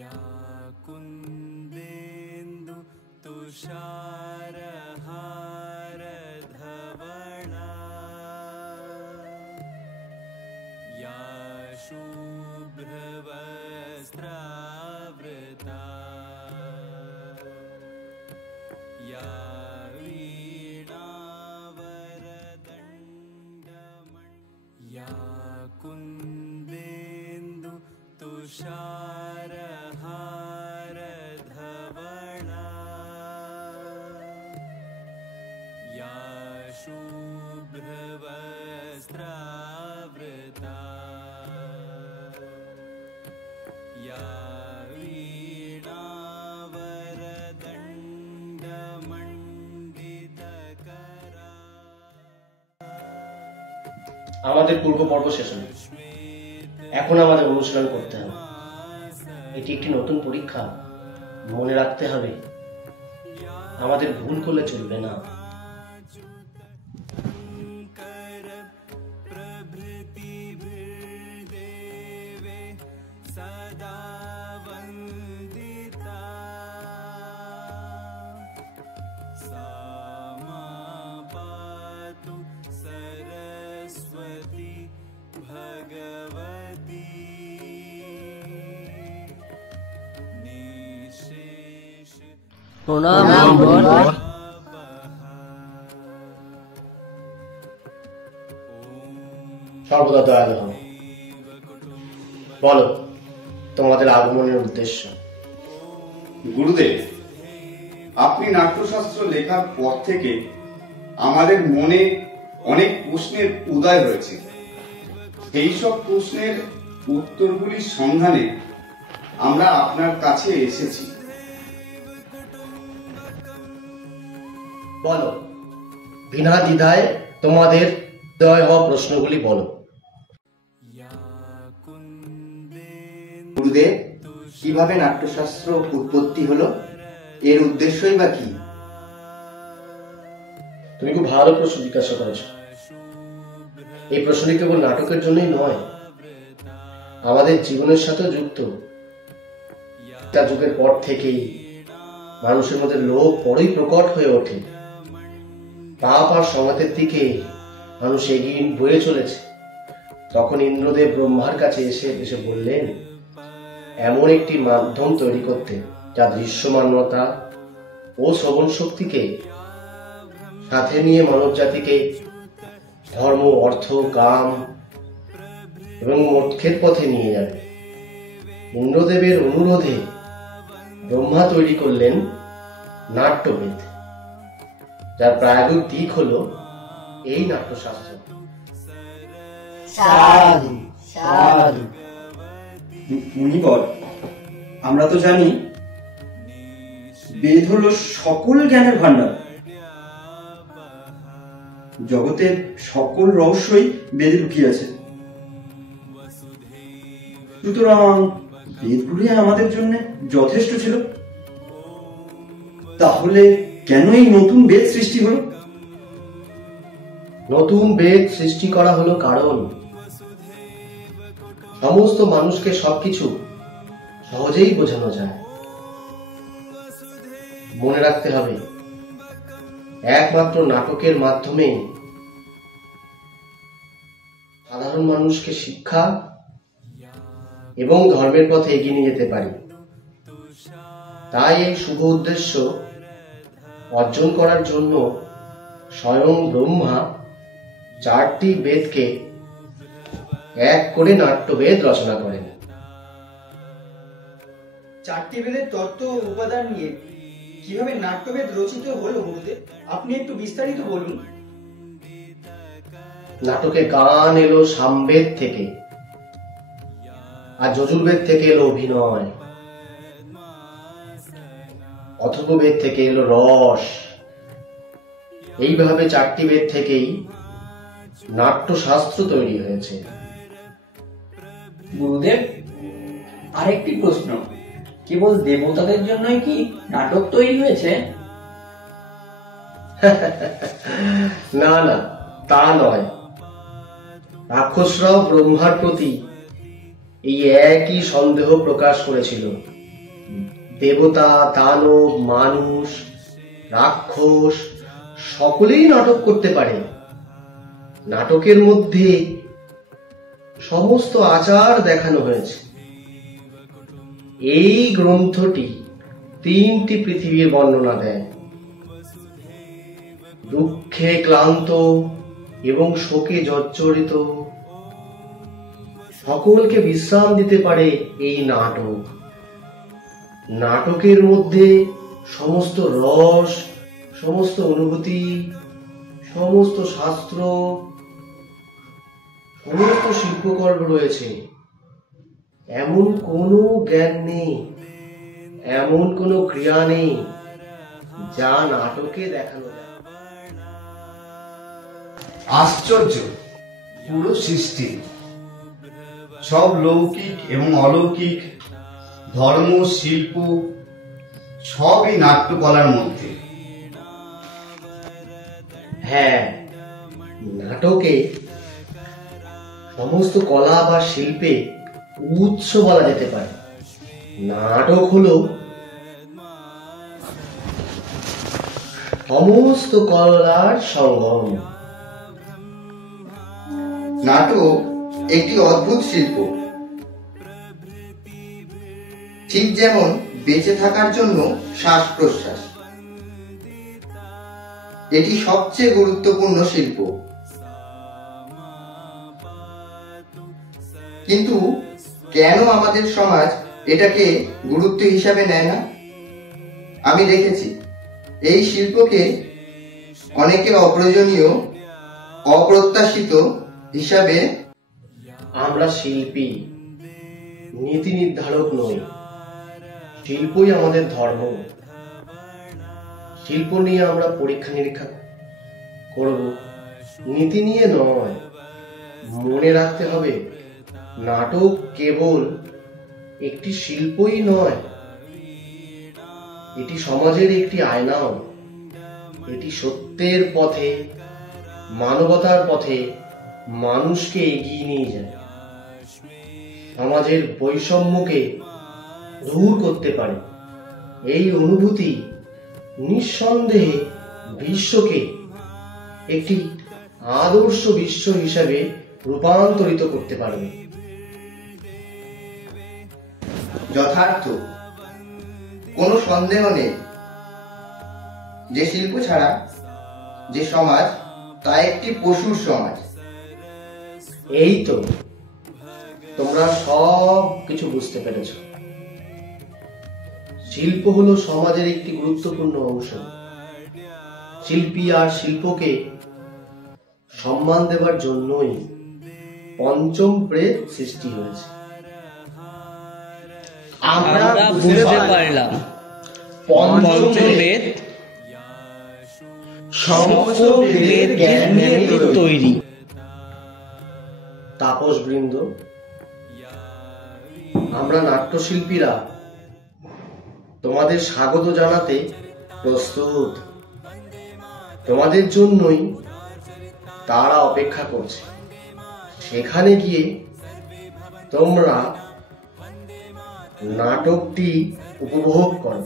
या कुन्देन्दु तुषारहार धवला या शुभ्रवस्त्रावृता या या कुन्देन्दु तुषारहार धवला या शुभ्रवस्त्रावृता या वीणावरदण्डमण्डितकरा। আমাদের পূর্ব পর্ব শেষ হলো, এখন আমাদের অনুশীলন করতে হবে। এটি একটি নতুন পরীক্ষা, মনে রাখতে হবে আমাদের ভুল করলে চলবে না। भगवती प्रणाम সর্বদা দয়ালু হও। বলো তোমাদের আগমনের উদ্দেশ্য। গুরুদেব, আপনি নাট্যশাস্ত্র লেখার পর থেকে আমাদের মনে অনেক প্রশ্নের উদয় হয়েছে। এই সব প্রশ্নের উত্তরগুলির সন্ধানে আমরা আপনার কাছে এসেছি। বলো, বিনা দ্বিধায় তোমাদের হৃদয় হওয়া প্রশ্নগুলি বলো। গুরুদেব, কিভাবে নাট্যশাস্ত্র উৎপত্তি হলো? এর উদ্দেশ্যই বা কি? তুমি খুব ভালো প্রশ্ন জিজ্ঞাসা করেছ। এই প্রশ্নটি কেবল নাটকের জন্যই নয়, আমাদের জীবনের সাথে যুক্ত। তার যুগের পর থেকেই মানুষের মধ্যে লোভ বড়ই প্রকট হয়ে ওঠে। পাপ আর সংঘাতের দিকে মানুষ এগিয়ে বয়ে চলেছে। তখন ইন্দ্রদেব ব্রহ্মার কাছে এসে বললেন, এমন একটি মাধ্যম তৈরি করতে যা দৃশ্যমানতা ও শ্রবণ শক্তিকে সাথে নিয়ে মানব জাতিকে ধর্ম, অর্থ, কাম এবং মোক্ষের পথে নিয়ে যাবে। ইন্দ্রদেবের অনুরোধে ব্রহ্মা তৈরি করলেন নাট্যবেদ, যার প্রায়োগিক দিক হল এই নাট্যশাস্ত্র। মুনিবর, আমরা তো জানি বেদ হল সকল জ্ঞানের ভান্ডার। জগতের সকল রহস্যই বেদে লুকিয়ে সুতরাং বেদগুলি আমাদের জন্য যথেষ্ট ছিল। তাহলে কেন এই নতুন বেদ সৃষ্টি হলো? নতুন বেদ সৃষ্টি করা হলো কারণ সমস্ত মানুষকে সবকিছু সহজেই বোঝানো যায়। মনে রাখতে হবে, একমাত্র নাটকের মাধ্যমে সাধারণ মানুষকে শিক্ষা এবং ধর্মের পথে এগিয়ে নিয়ে যেতে পারি। তাই এই শুভ উদ্দেশ্য অর্জন করার জন্য স্বয়ং ব্রহ্মা 4টি বেদকে এক করে নাট্যবেদ রচনা করেন। 4টি বেদের তত্ত্ব ও উপাদান নিয়ে কিভাবে নাট্যবেদ রচিত হলো গুরুদেব, আপনি একটু বিস্তারিত বলুন। নাটকে গান এলো সামবেদ থেকে, আর যজুর্বেদ থেকে এলো অভিনয়, অথর্ববেদ থেকে এলো রস। এইভাবে 4টি বেদ থেকেই নাট্যশাস্ত্র তৈরি হয়েছে। গুরুদেব, আরেকটি প্রশ্ন, কেবল দেবতাদের জন্যই কি নাটক তৈরি হয়েছে? না না, তা নয়। রাক্ষসরাও ব্রহ্মার প্রতি এই একই সন্দেহ প্রকাশ করেছিল। দেবতা, দানব, মানুষ, রাক্ষস সকলেই নাটক করতে পারে। নাটকের মধ্যে সমস্ত আচার দেখানো হয়েছে। এই গ্রন্থটি 3টি পৃথিবীর বর্ণনা দেয়। দুঃখে ক্লান্ত এবং শোকে জর্জরিত সকলকে বিশ্রাম দিতে পারে এই নাটক। নাটকের মধ্যে সমস্ত রস, সমস্ত অনুভূতি, সমস্ত শাস্ত্র, সমস্ত শিল্পকর্ম রয়েছে। এমন কোনো জ্ঞান নেই, এমন কোনো ক্রিয়া নেই যা নাটকে দেখানো যায়। আশ্চর্য পুরো সৃষ্টি, সব লৌকিক এবং অলৌকিক ধর্ম, শিল্প সবই নাট্যকলার মধ্যে। হ্যাঁ, নাটকে সমস্ত কলা বা শিল্পে উৎস বলা যেতে পারে। নাটক হলো সমস্ত কলার সঙ্গম। নাটক একটি অদ্ভুত শিল্প। ঠিক যেমন বেঁচে থাকার জন্য শ্বাস প্রশ্বাস, এটি সবচেয়ে গুরুত্বপূর্ণ শিল্প। কিন্তু কেন আমাদের সমাজ এটাকে গুরুত্ব হিসাবে নেয় না? আমি দেখেছি এই শিল্পকে অনেকে অপ্রয়োজনীয়, অপ্রত্যাশিত হিসাবে। আমরা শিল্পী, নীতি নির্ধারক নই। শিল্পই আমাদের ধর্ম। শিল্প নিয়ে আমরা পরীক্ষা নিরীক্ষা করব, নীতি নিয়ে নয়। মনে রাখতে হবে, নাটক কেবল একটি শিল্পই নয়, এটি সমাজের একটি আয়নাও। এটি সত্যের পথে, মানবতার পথে মানুষকে এগিয়ে নিয়ে যায়, সমাজের বৈষম্যকে দূর করতে পারে। এই অনুভূতি নিঃসন্দেহে বিশ্বকে একটি আদর্শ বিশ্ব হিসাবে রূপান্তরিত করতে পারবে। যথার্থ, কোনো সন্দেহ নেই যে শিল্প ছাড়া যে সমাজ তা একটি পশুর সমাজ। এই তো, তোমরা সব কিছু বুঝতে পেরেছ। শিল্প হলো সমাজের একটি গুরুত্বপূর্ণ অংশ। শিল্পী আর শিল্পকে সম্মান দেওয়ার জন্যই পঞ্চম প্রেত সৃষ্টি হয়েছে। আমরা বুঝতে পারলাম পঞ্চম প্রেত বেদ সমস্ত বেদের জ্ঞান নিয়ে তৈরি। তাপস বৃন্দ, আমরা নাট্যশিল্পীরা তোমাদের স্বাগত জানাতে প্রস্তুত। তোমাদের জন্যই তারা অপেক্ষা করছে। সেখানে গিয়ে তোমরা নাটকটি উপভোগ করো।